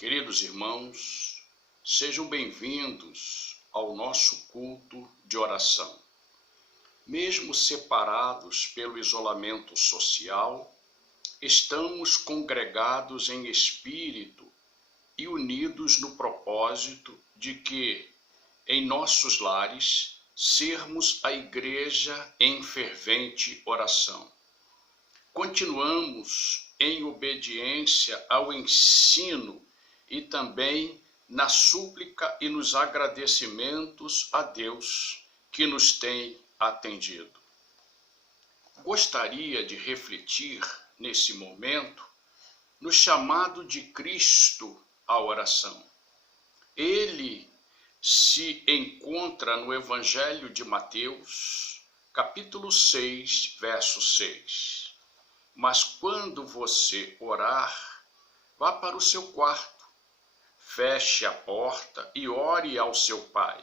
Queridos irmãos, sejam bem-vindos ao nosso culto de oração. Mesmo separados pelo isolamento social, estamos congregados em espírito e unidos no propósito de que, em nossos lares, sermos a igreja em fervente oração. Continuamos em obediência ao ensino e também na súplica e nos agradecimentos a Deus que nos tem atendido. Gostaria de refletir nesse momento no chamado de Cristo à oração. Ele se encontra no Evangelho de Mateus, capítulo 6, verso 6. Mas quando você orar, vá para o seu quarto, feche a porta e ore ao seu Pai,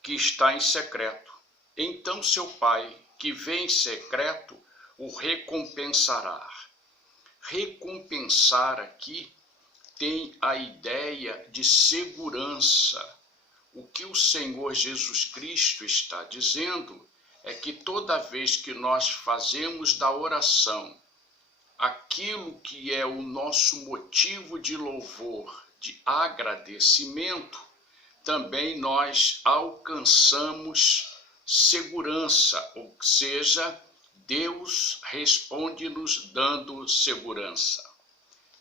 que está em secreto. Então seu Pai, que vem em secreto, o recompensará. Recompensar aqui tem a ideia de segurança. O que o Senhor Jesus Cristo está dizendo é que toda vez que nós fazemos da oração aquilo que é o nosso motivo de louvor, de agradecimento, também nós alcançamos segurança, ou seja, Deus responde nos dando segurança.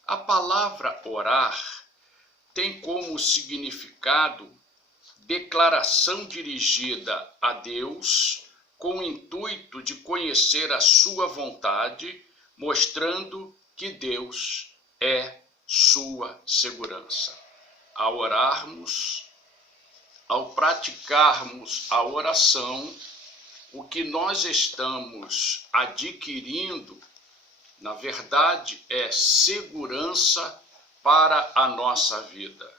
A palavra orar tem como significado declaração dirigida a Deus com o intuito de conhecer a sua vontade, mostrando que Deus é sua segurança. Ao orarmos, ao praticarmos a oração, o que nós estamos adquirindo, na verdade, é segurança para a nossa vida.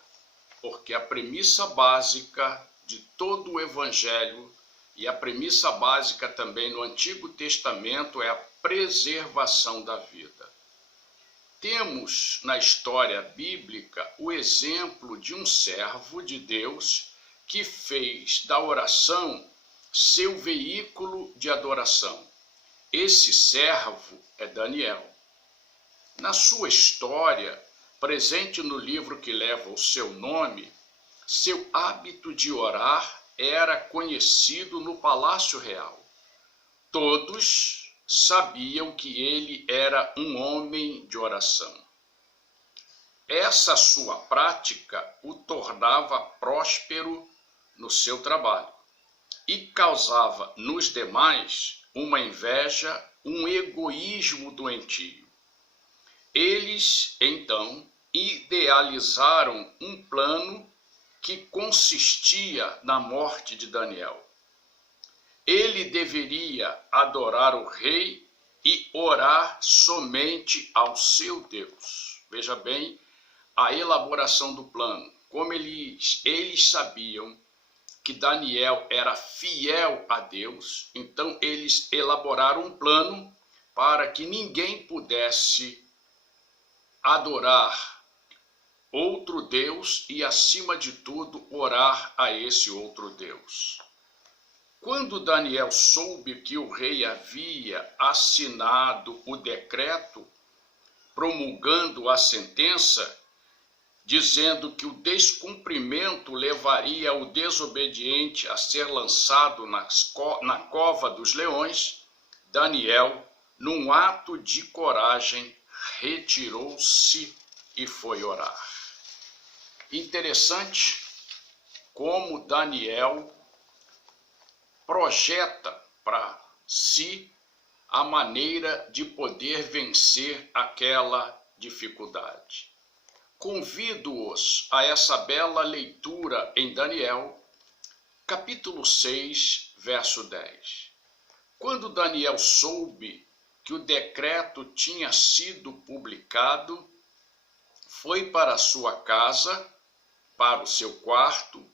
Porque a premissa básica de todo o Evangelho e a premissa básica também no Antigo Testamento é a preservação da vida. Temos na história bíblica o exemplo de um servo de Deus que fez da oração seu veículo de adoração. Esse servo é Daniel. Na sua história, presente no livro que leva o seu nome, seu hábito de orar era conhecido no Palácio Real. Todos sabiam que ele era um homem de oração. Essa sua prática o tornava próspero no seu trabalho e causava nos demais uma inveja, um egoísmo doentio. Eles, então, idealizaram um plano que consistia na morte de Daniel. Ele deveria adorar o rei e orar somente ao seu Deus. Veja bem a elaboração do plano. Como eles sabiam que Daniel era fiel a Deus, então eles elaboraram um plano para que ninguém pudesse adorar outro Deus e, acima de tudo, orar a esse outro Deus. Quando Daniel soube que o rei havia assinado o decreto, promulgando a sentença, dizendo que o descumprimento levaria o desobediente a ser lançado na cova dos leões, Daniel, num ato de coragem, retirou-se e foi orar. Interessante como Daniel projeta para si a maneira de poder vencer aquela dificuldade. Convido-os a essa bela leitura em Daniel, capítulo 6, verso 10. Quando Daniel soube que o decreto tinha sido publicado, foi para a sua casa, para o seu quarto,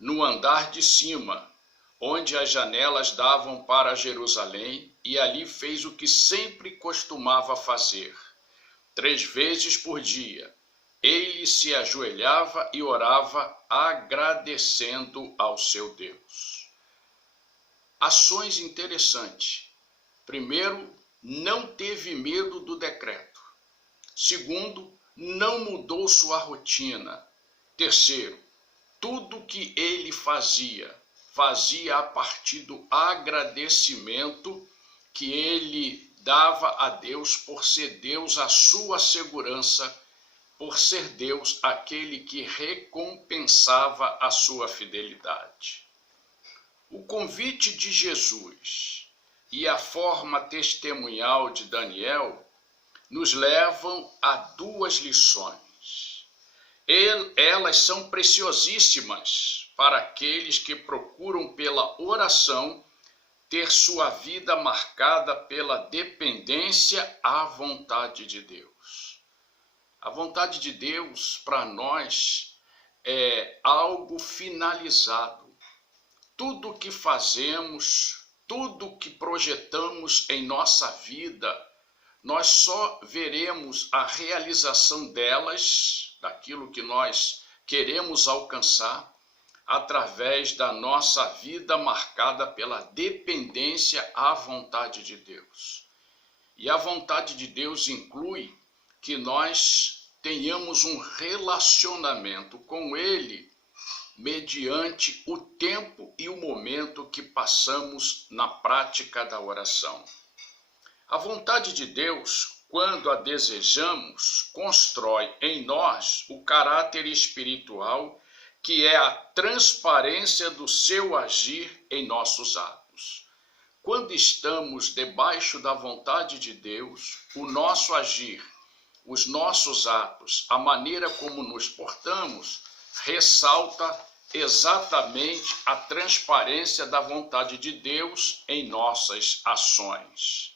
no andar de cima, onde as janelas davam para Jerusalém, e ali fez o que sempre costumava fazer. 3 vezes por dia, ele se ajoelhava e orava agradecendo ao seu Deus. Ações interessantes. Primeiro, não teve medo do decreto. Segundo, não mudou sua rotina. Terceiro, tudo que ele fazia a partir do agradecimento que ele dava a Deus por ser Deus a sua segurança, por ser Deus aquele que recompensava a sua fidelidade. O convite de Jesus e a forma testemunhal de Daniel nos levam a duas lições. Elas são preciosíssimas para aqueles que procuram pela oração ter sua vida marcada pela dependência à vontade de Deus. A vontade de Deus para nós é algo finalizado. Tudo que fazemos, tudo que projetamos em nossa vida, nós só veremos a realização delas, daquilo que nós queremos alcançar, através da nossa vida marcada pela dependência à vontade de Deus. E a vontade de Deus inclui que nós tenhamos um relacionamento com Ele mediante o tempo e o momento que passamos na prática da oração. A vontade de Deus, quando a desejamos, constrói em nós o caráter espiritual que é a transparência do seu agir em nossos atos. Quando estamos debaixo da vontade de Deus, o nosso agir, os nossos atos, a maneira como nos portamos, ressalta exatamente a transparência da vontade de Deus em nossas ações.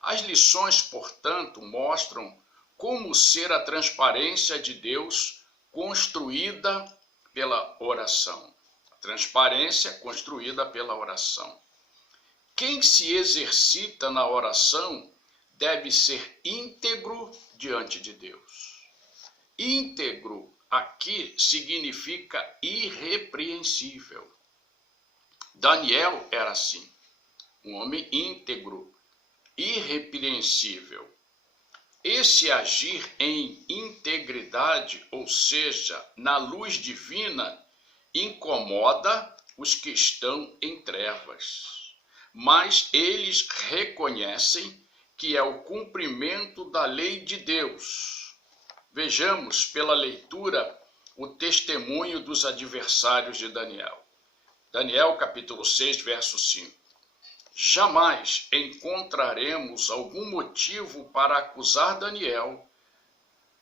As lições, portanto, mostram como ser a transparência de Deus construída pela oração. A transparência construída pela oração. Quem se exercita na oração deve ser íntegro diante de Deus. Íntegro aqui significa irrepreensível. Daniel era assim, um homem íntegro, irrepreensível. Esse agir em integridade, ou seja, na luz divina, incomoda os que estão em trevas, mas eles reconhecem que é o cumprimento da lei de Deus. Vejamos pela leitura o testemunho dos adversários de Daniel. Daniel capítulo 6, verso 5. Jamais encontraremos algum motivo para acusar Daniel,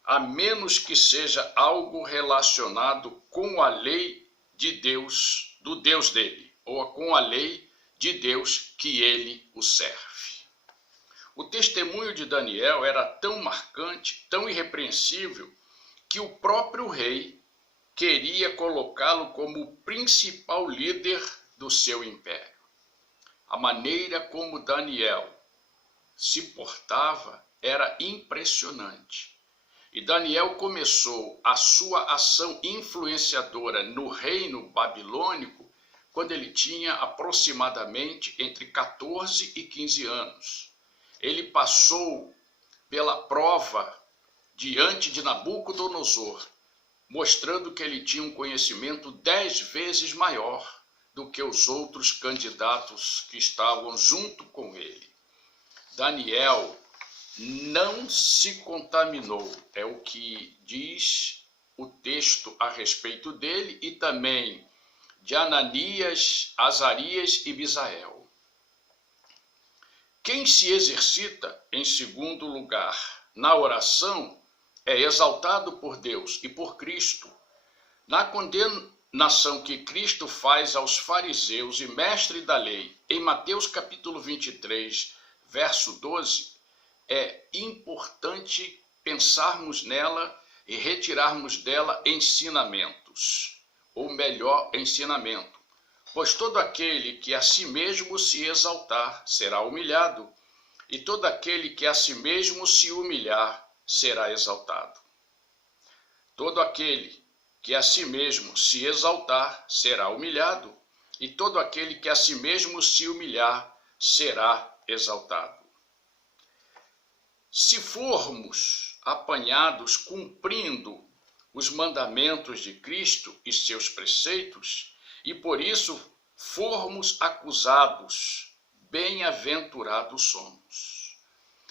a menos que seja algo relacionado com a lei de Deus, do Deus dele, ou com a lei de Deus que ele o serve. O testemunho de Daniel era tão marcante, tão irrepreensível, que o próprio rei queria colocá-lo como o principal líder do seu império. A maneira como Daniel se portava era impressionante. E Daniel começou a sua ação influenciadora no reino babilônico quando ele tinha aproximadamente entre 14 e 15 anos. Ele passou pela prova diante de Nabucodonosor, mostrando que ele tinha um conhecimento 10 vezes maior do que os outros candidatos que estavam junto com ele. Daniel não se contaminou, é o que diz o texto a respeito dele, e também de Ananias, Azarias e Misael. Quem se exercita, em segundo lugar, na oração, é exaltado por Deus e por Cristo. Na condenação que Cristo faz aos fariseus e mestres da lei, em Mateus capítulo 23, verso 12, é importante pensarmos nela e retirarmos dela ensinamentos, ou melhor, ensinamento. Pois todo aquele que a si mesmo se exaltar será humilhado, e todo aquele que a si mesmo se humilhar será exaltado. Todo aquele que a si mesmo se exaltar será humilhado, e todo aquele que a si mesmo se humilhar será exaltado. Se formos apanhados cumprindo os mandamentos de Cristo e seus preceitos, e por isso formos acusados, bem-aventurados somos.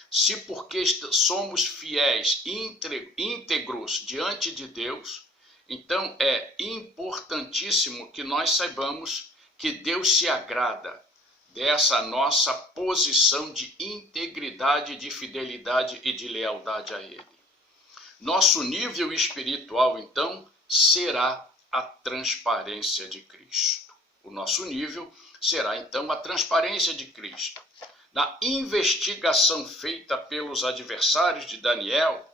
Se porque somos fiéis e íntegros diante de Deus, então é importantíssimo que nós saibamos que Deus se agrada dessa nossa posição de integridade, de fidelidade e de lealdade a Ele. Nosso nível espiritual, então, será a transparência de Cristo. O nosso nível será, então, a transparência de Cristo. Na investigação feita pelos adversários de Daniel,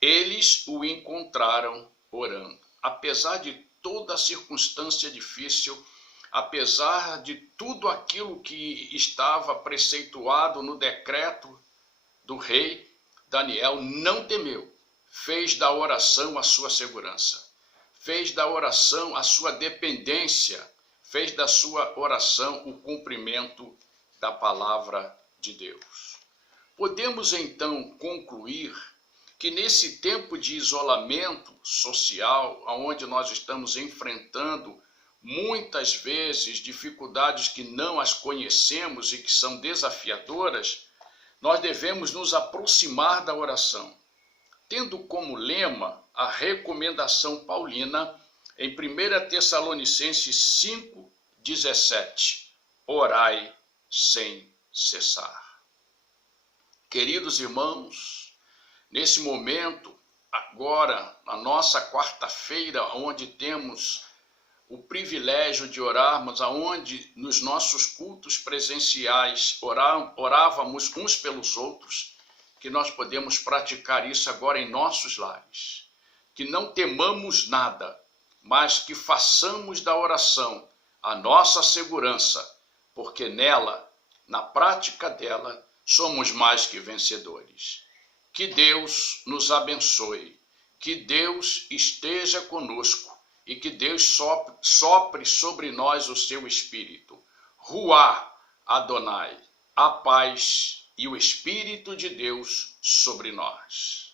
eles o encontraram orando. Apesar de toda a circunstância difícil, apesar de tudo aquilo que estava preceituado no decreto do rei, Daniel não temeu. Fez da oração a sua segurança, fez da oração a sua dependência, fez da sua oração o cumprimento da palavra de Deus. Podemos então concluir que nesse tempo de isolamento social, onde nós estamos enfrentando muitas vezes dificuldades que não as conhecemos e que são desafiadoras, nós devemos nos aproximar da oração, tendo como lema a recomendação paulina em 1 Tessalonicenses 5,17, orai sem cessar. Queridos irmãos, nesse momento, agora, na nossa quarta-feira, onde temos o privilégio de orarmos, aonde nos nossos cultos presenciais orávamos uns pelos outros, que nós podemos praticar isso agora em nossos lares. Que não temamos nada, mas que façamos da oração a nossa segurança, porque nela, na prática dela, somos mais que vencedores. Que Deus nos abençoe, que Deus esteja conosco e que Deus sopre sobre nós o seu Espírito. Ruá Adonai, a paz e o Espírito de Deus sobre nós.